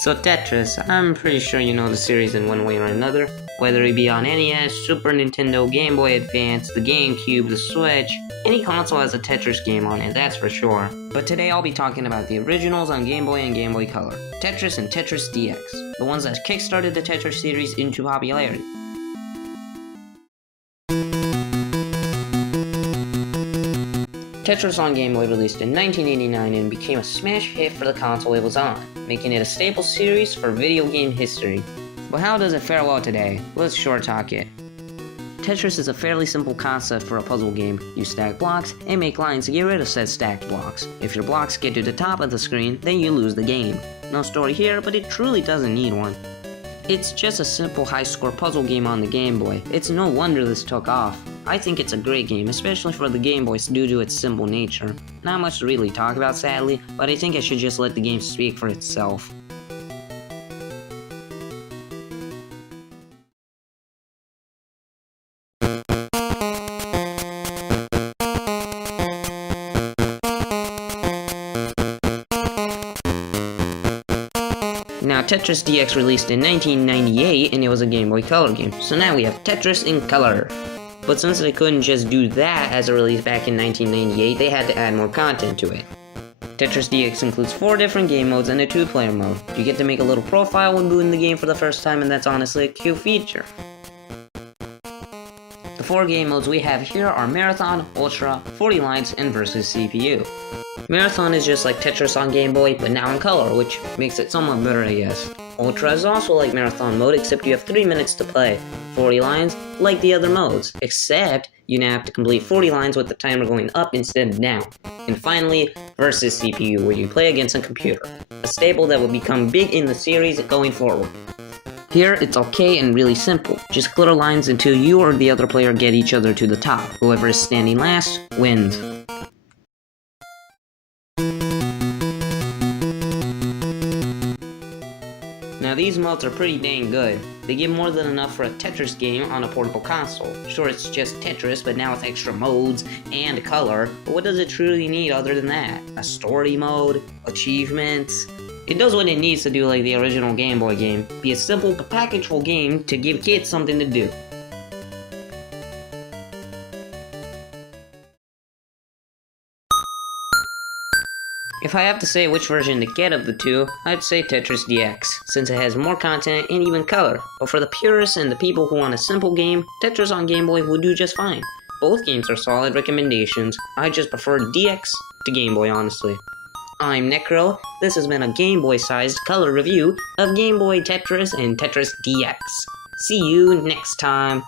So Tetris, I'm pretty sure you know the series in one way or another, whether it be on NES, Super Nintendo, Game Boy Advance, the GameCube, the Switch, any console has a Tetris game on it, that's for sure. But today I'll be talking about the originals on Game Boy and Game Boy Color, Tetris and Tetris DX, the ones that kickstarted the Tetris series into popularity. Tetris on Game Boy released in 1989 and became a smash hit for the console it was on, making it a staple series for video game history. But how does it fare well today? Let's short talk it. Tetris is a fairly simple concept for a puzzle game. You stack blocks and make lines to get rid of said stacked blocks. If your blocks get to the top of the screen, then you lose the game. No story here, but it truly doesn't need one. It's just a simple high-score puzzle game on the Game Boy. It's no wonder this took off. I think it's a great game, especially for the Game Boys due to its simple nature. Not much to really talk about sadly, but I think I should just let the game speak for itself. Now, Tetris DX released in 1998 and it was a Game Boy Color game, so now we have Tetris in Color. But since they couldn't just do that as a release back in 1998, they had to add more content to it. Tetris DX includes 4 different game modes and a 2-player mode. You get to make a little profile when booting the game for the first time, and that's honestly a cute feature. The 4 game modes we have here are Marathon, Ultra, 40 lines, and Versus CPU. Marathon is just like Tetris on Game Boy, but now in color, which makes it somewhat better, I guess. Ultra is also like Marathon mode, except you have 3 minutes to play. 40 lines, like the other modes, except you now have to complete 40 lines with the timer going up instead of down. And finally, Versus CPU, where you play against a computer, a staple that will become big in the series going forward. Here, it's okay and really simple. Just glitter lines until you or the other player get each other to the top. Whoever is standing last, wins. Now these modes are pretty dang good. They give more than enough for a Tetris game on a portable console. Sure, it's just Tetris, but now with extra modes and color, but what does it truly need other than that? A story mode? Achievements? It does what it needs to do like the original Game Boy game. Be a simple, packageable game to give kids something to do. If I have to say which version to get of the two, I'd say Tetris DX, since it has more content and even color. But for the purists and the people who want a simple game, Tetris on Game Boy would do just fine. Both games are solid recommendations. I just prefer DX to Game Boy, honestly. I'm Necro. This has been a Game Boy-sized color review of Game Boy Tetris and Tetris DX. See you next time.